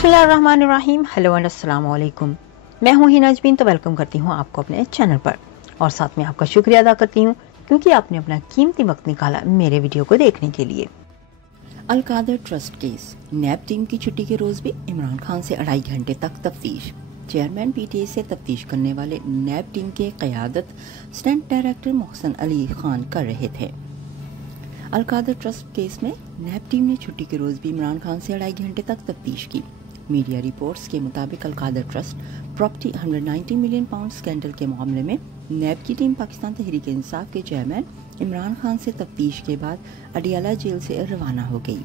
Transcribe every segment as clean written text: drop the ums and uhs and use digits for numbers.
बिस्मिल्लाहिर्रहमानिर्रहीम। Hello and अस्सलाम वालेकुम। मैं हूं हिना अजमीन, तो वेलकम करती हूं आपको अपने चैनल पर और साथ में आपका शुक्रिया अदा करती हूं क्योंकि आपने अपना कीमती वक्त निकाला मेरे वीडियो को देखने के लिए। अलकादर ट्रस्ट केस, नैब टीम की छुट्टी के रोज भी इमरान खान से 2.5 घंटे तक तफ्तीश। चेयरमैन पीटीआई से तफ्तीश करने वाले नैब टीम के क़यादत स्टंट डायरेक्टर मोहसिन अली खान कर रहे थे। अलकादर ट्रस्ट केस में नैब टीम ने छुट्टी के रोज भी इमरान खान से 2.5 घंटे तक तफ्तीश की। मीडिया रिपोर्ट्स के मुताबिक Al-Qadir trust property 190 million pound scandal के मामले में नैब की टीम पाकिस्तान तहरीक इंसाफ के चेयरमैन इमरान खान से तफ्तीश के बाद अडियाला जेल से रवाना हो गई,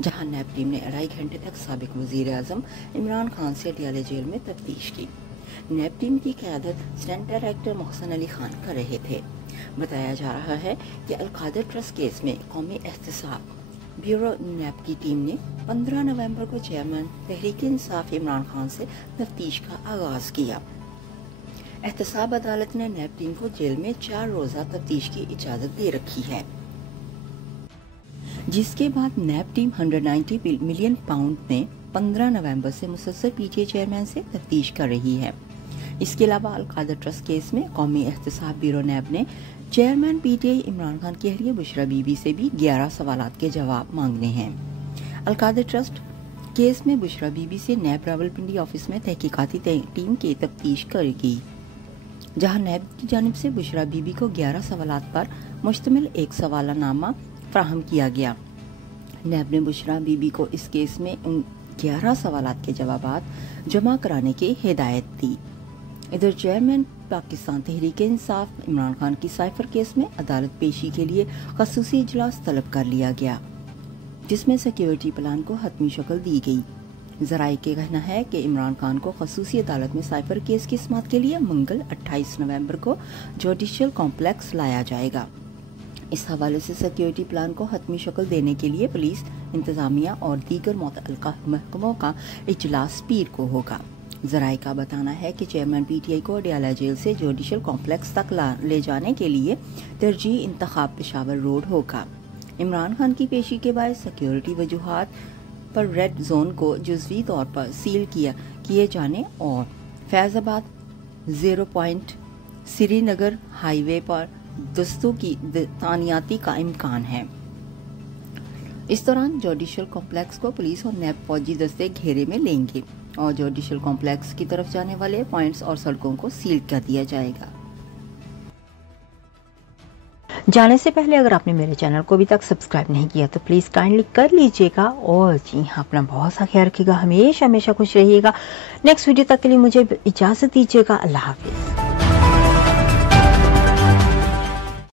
जहां नैब टीम ने 2.5 घंटे तक साबिक वजीर आजम इमरान खान से अडियाला जेल में तफ्तीश की। नैब टीम की क़यादत स्टंट डायरेक्टर मोहसिन अली खान कर रहे थे। बताया जा रहा है कि अलकादर ट्रस्ट केस में कौमी एहतसाब ब्यूरो नैब की टीम ने 15 नवंबर को चेयरमैन तहरीक इंसाफ इमरान खान से तफ्तीश का आगाज किया। एहतसाब अदालत ने नैब टीम को जेल में 4 रोजा तफ्तीश की इजाजत दे रखी है, जिसके बाद नैब टीम 190 मिलियन पाउंड में 15 नवंबर से मुसलसल पीटीआई चेयरमैन से तफ्तीश कर रही है। इसके अलावा अलकादर ट्रस्ट केस में कौमी एहतसाब ब्यूरो नैब ने चेयरमैन पीटीआई इमरान खान की अहलिया बुशरा बीबी से भी 11 सवालात के जवाब मांगने हैं। अलकादर ट्रस्ट केस में बुशरा बीबी से नैब रावलपिंडी ऑफिस में तहकीकाती टीम की तफ्तीश करेगी, जहां नैब की जानिब से बुशरा बीबी को 11 सवालात पर मुश्तमिल एक सवालनामा फ्राहम किया गया। नैब ने बुशरा बीबी को इस केस में उन 11 सवालात के जवाबात जमा कराने की हिदायत दी। इधर चेयरमैन पाकिस्तान तहरीक इंसाफ इमरान खान की साइफर केस में अदालत पेशी के लिए खसूसी इजलास तलब कर लिया गया, जिसमें सिक्योरिटी प्लान को हतमी शक्ल दी गई। जराये का कहना है कि इमरान खान को खसूसी अदालत में साइफर केस की समाअत के लिए मंगल 28 नवंबर को जुडिशियल कॉम्प्लेक्स लाया जाएगा। इस हवाले से सिक्योरिटी प्लान को हतमी शक्ल देने के लिए पुलिस, इंतजामिया और दीगर मुतअल्लिका महकमों का इजलास पीर को होगा। जराये का बताना है कि चेयरमैन पीटीआई को अडियाला जेल से जुडिशियल कॉम्प्लेक्स तक ले जाने के लिए तरजीह इंतखाब पेशावर रोड होगा। इमरान खान की पेशी के बाद सिक्योरिटी वजूहात पर रेड जोन को जुज़वी तौर पर सील किए जाने और फैजाबाद 0 पॉइंट श्रीनगर हाईवे पर दस्तों की तानियाती का इम्कान है। इस दौरान जुडिशियल कॉम्प्लेक्स को पुलिस और नैब फौजी दस्ते घेरे में लेंगे और जुडिशियल कॉम्प्लेक्स की तरफ जाने वाले पॉइंट्स और सड़कों को सील कर दिया जाएगा। जाने से पहले अगर आपने मेरे चैनल को अभी तक सब्सक्राइब नहीं किया तो प्लीज काइंडली कर लीजिएगा और जी हाँ, अपना बहुत सा ख्याल रखिएगा, हमेशा खुश रहिएगा। नेक्स्ट वीडियो तक के लिए मुझे इजाजत दीजिएगा। अल्लाह हाफिज।